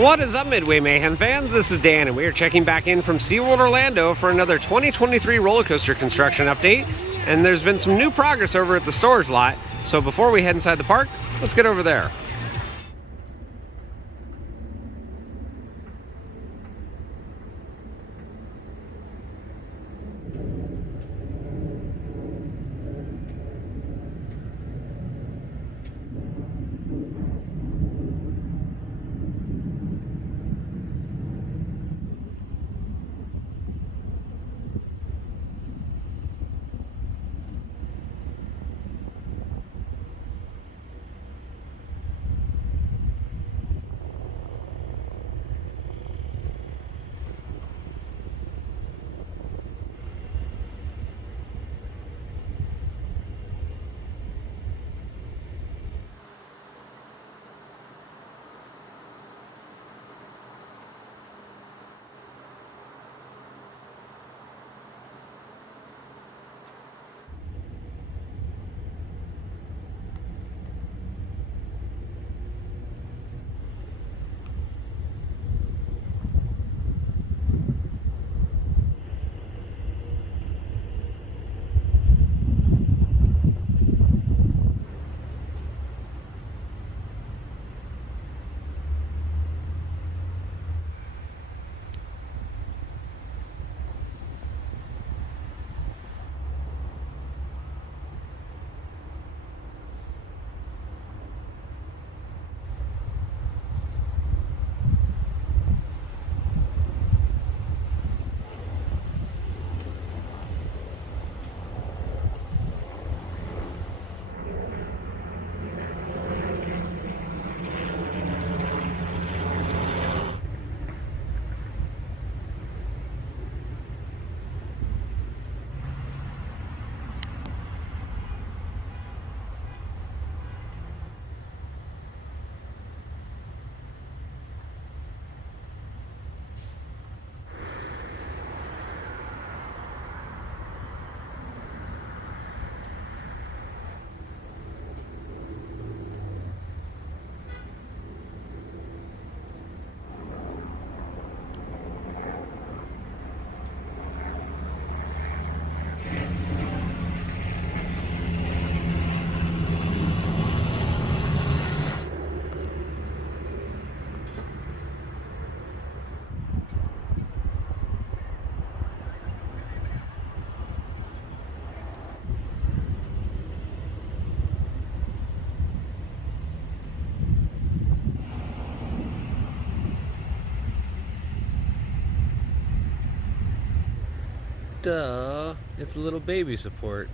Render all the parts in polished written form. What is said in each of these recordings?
What is up, Midway Mayhem fans? This is Dan, and we are checking back in from SeaWorld Orlando for another 2023 roller coaster construction update. And there's been some new progress over at the storage lot, so before we head inside the park, let's get over there. Duh, it's a little baby support.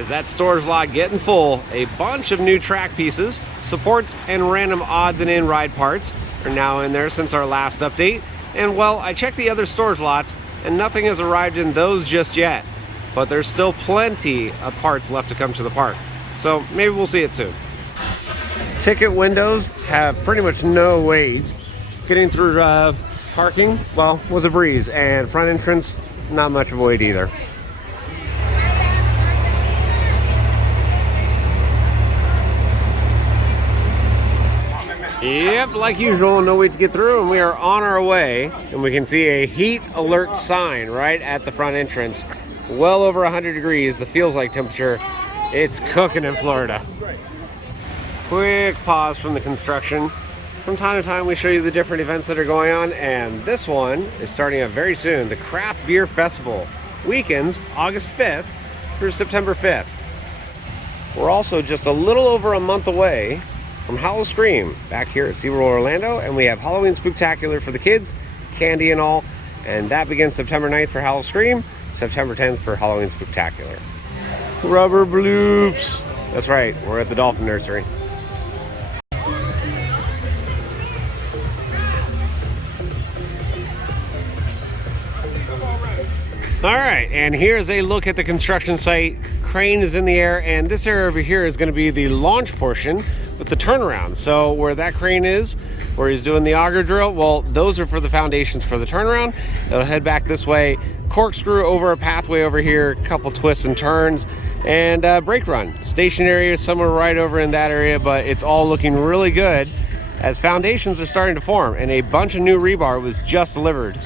is that storage lot getting full. A bunch of new track pieces, supports, and random odds and end ride parts are now in there since our last update. And well, I checked the other storage lots and nothing has arrived in those just yet. But there's still plenty of parts left to come to the park. So maybe we'll see it soon. Ticket windows have pretty much no wait. Getting through parking, well, was a breeze. And front entrance, not much of a wait either. Yep, like usual, no wait to get through, and we are on our way. And we can see a heat alert sign right at the front entrance. Well over 100 degrees, the feels like temperature. It's cooking in Florida. Quick pause from the construction. From time to time, we show you the different events that are going on, and this one is starting up very soon. The Craft Beer Festival, weekends August 5th through September 5th. We're also just a little over a month away from Howl-O-Scream back here at SeaWorld Orlando, and we have Halloween Spooktacular for the kids, candy and all, and that begins September 9th for Howl-O-Scream, September 10th for Halloween Spooktacular. Rubber bloops. That's right, we're at the Dolphin Nursery. All right, and here's a look at the construction site. Crane is in the air, and this area over here is going to be the launch portion with the turnaround. So where that crane is, where he's doing the auger drill, well, those are for the foundations for the turnaround. It'll head back this way, corkscrew over a pathway over here, a couple twists and turns, and brake run. Station area is somewhere right over in that area, but it's all looking really good as foundations are starting to form, and a bunch of new rebar was just delivered.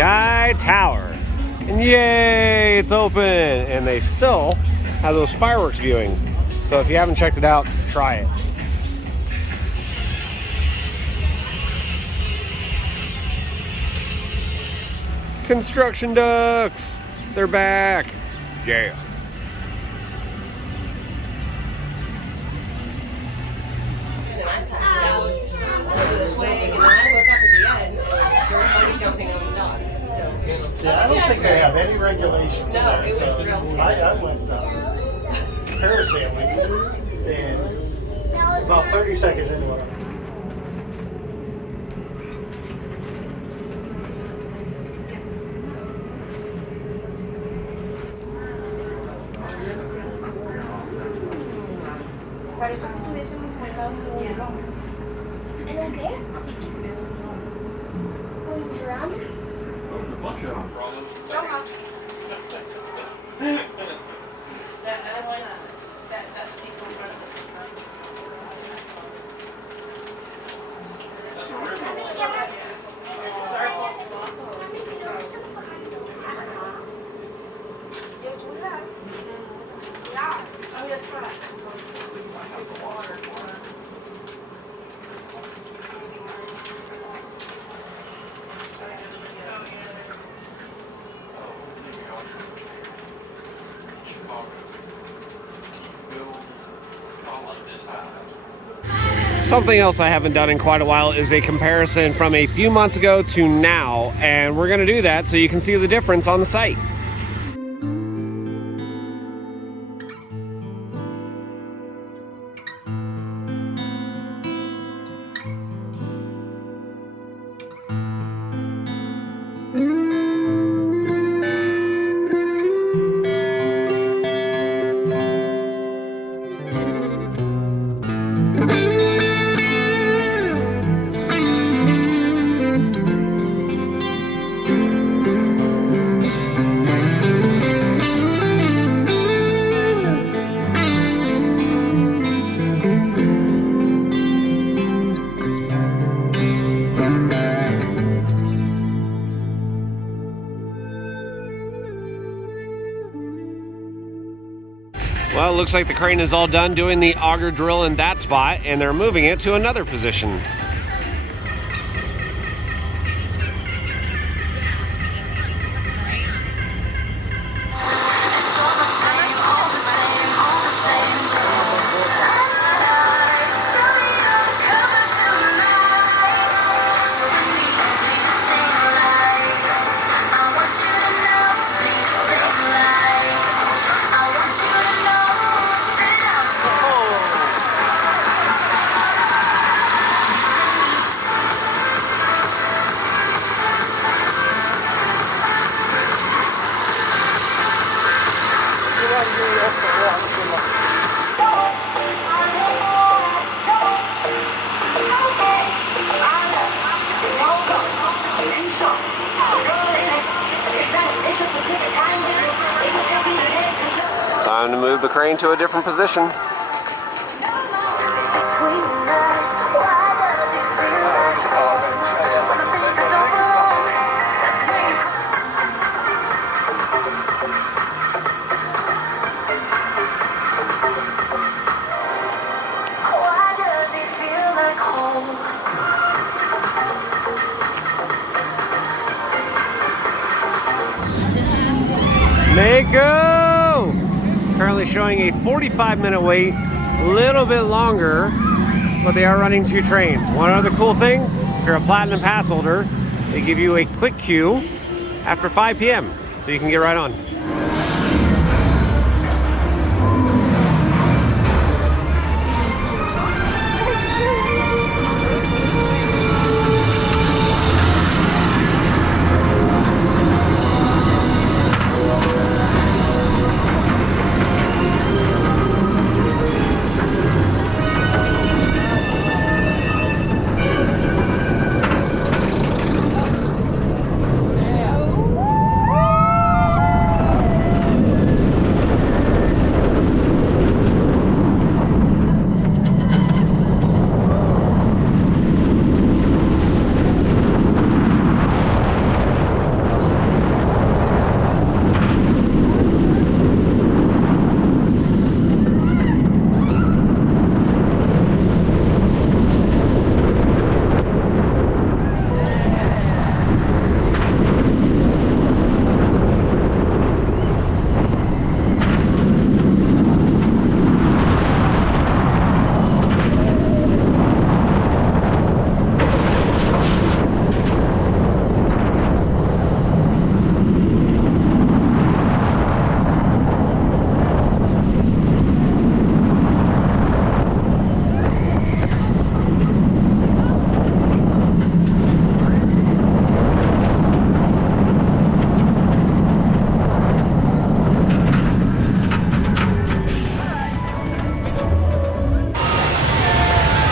Sky Tower. And yay, it's open. And they still have those fireworks viewings. So if you haven't checked it out, try it. Construction ducks. They're back. Yeah. See, I don't think they have any regulations. No, it was real. I went parasailing and about 30 seconds into it. Parece que tuviésemos montado un dron. ¿En un qué? ¿Un drum? There's a bunch of them, probably. That's a river. Oh, that's right. Something else I haven't done in quite a while is a comparison from a few months ago to now, and we're going to do that so you can see the difference on the site. Well, it looks like the crane is all done doing the auger drill in that spot, and they're moving it to another position. Time to move the crane to a different position. Mako! Currently showing a 45-minute wait, a little bit longer, but they are running 2 trains. One other cool thing, if you're a Platinum Pass holder, they give you a quick queue after 5 p.m. so you can get right on.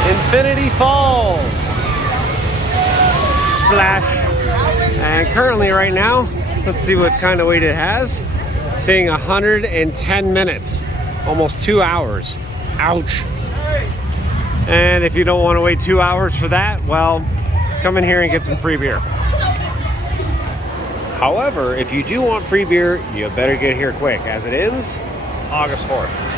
Infinity Falls. Splash. And currently right now, let's see what kind of wait it has. Saying 110 minutes, almost 2 hours. Ouch. And if you don't want to wait 2 hours for that, well, come in here and get some free beer. However, if you do want free beer, you better get here quick, as it ends August 4th.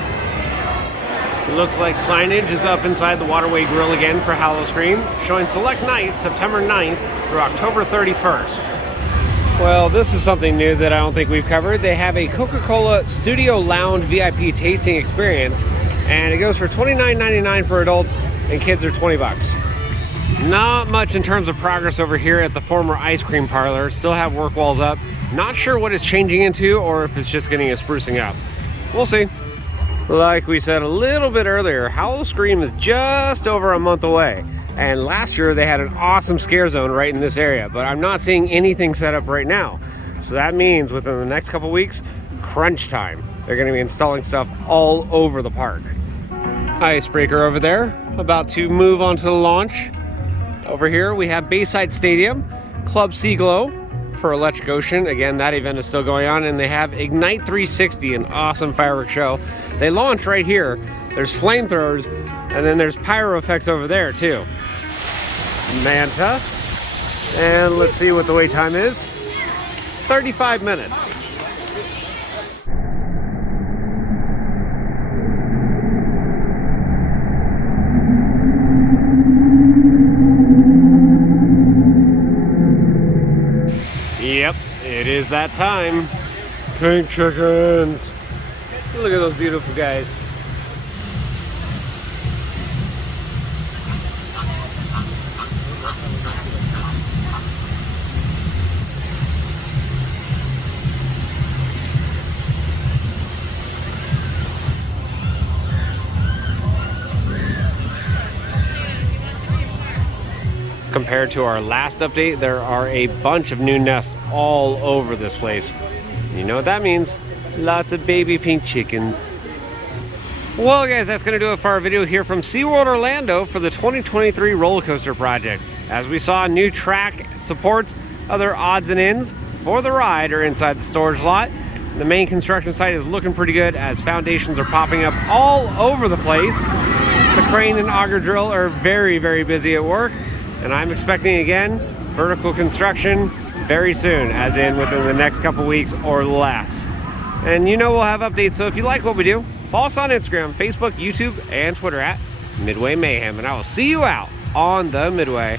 It looks like signage is up inside the Waterway Grill again for Howl-O-Scream, showing select nights September 9th through October 31st. Well, this is something new that I don't think we've covered. They have a Coca-Cola Studio Lounge VIP tasting experience, and it goes for $29.99 for adults and kids are 20 bucks. Not much in terms of progress over here at the former ice cream parlor. Still have work walls up. Not sure what it's changing into or if it's just getting a sprucing up. We'll see. Like we said a little bit earlier, Howl Scream is just over a month away. And last year they had an awesome scare zone right in this area, but I'm not seeing anything set up right now. So that means within the next couple weeks, crunch time. They're gonna be installing stuff all over the park. Icebreaker over there, about to move on to the launch. Over here we have Bayside Stadium, Club Sea Glow for Electric Ocean. Again, that event is still going on, and they have Ignite 360, an awesome fireworks show. They launch right here. There's flamethrowers, and then there's pyro effects over there too. Manta, and let's see what the wait time is. 35 minutes. Yep, it is that time. Pink chickens. Look at those beautiful guys. Compared to our last update, there are a bunch of new nests all over this place. You know what that means? Lots of baby pink chickens. Well guys, that's going to do it for our video here from SeaWorld Orlando for the 2023 roller coaster project. As we saw, new track supports, other odds and ends for the ride are inside the storage lot. The main construction site is looking pretty good as foundations are popping up all over the place. The crane and auger drill are very, very busy at work. And I'm expecting, again, vertical construction very soon, as in within the next couple weeks or less. And you know we'll have updates, so if you like what we do, follow us on Instagram, Facebook, YouTube, and Twitter at Midway Mayhem. And I will see you out on the Midway.